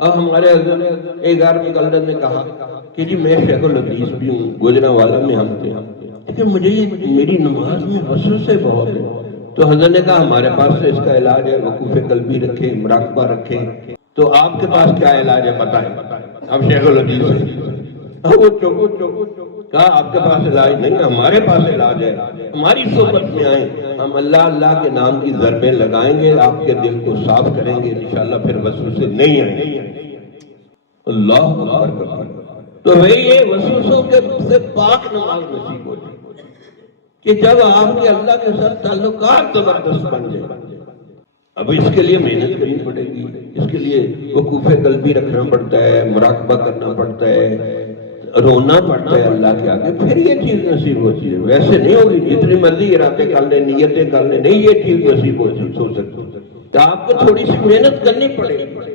अब हमारे हज़रत एक आदमी कलर ने कहा कि जी मैं शेखुल हदीस भी हूँ, गुजरांवाला में हम थे, लेकिन मुझे ये मेरी नमाज में वसवसे बहुत है। तो हज़रत ने कहा हमारे पास से इसका इलाज है, वकूफ़े कल्बी रखें, मुराक़बा रखें। तो आपके पास क्या इलाज है बताएं। अब शेखुल हदीस है, वो चुप कहा आपके पास इलाज नहीं, हमारे पास इलाज है, हमारी सोबत में आए, हम अल्लाह अल्लाह के नाम की ज़रबें लगाएंगे, आपके दिल को साफ करेंगे, इंशाअल्लाह फिर वसवसे नहीं आएंगे। अल्लाह अकबर। तो भाई ये वसवसों के से पाक नमाज नसीब हो जाए कि जब आपके अल्लाह के साथ ताल्लुकात जबरदस्त बन जाए। अब इसके लिए मेहनत करनी पड़ेगी, इसके लिए वकूफ़े कल्बी रखना पड़ता है, मुराक़बा करना पड़ता है, रोना पड़ता है अल्लाह के आगे, फिर ये चीज नसीब होती है। वैसे नहीं होगी, जितनी मर्जी इरादे कर ले, नियतें कर ले, नहीं ये चीज नसीब हो सकती। तो आपको थोड़ी सी मेहनत करनी पड़ेगी।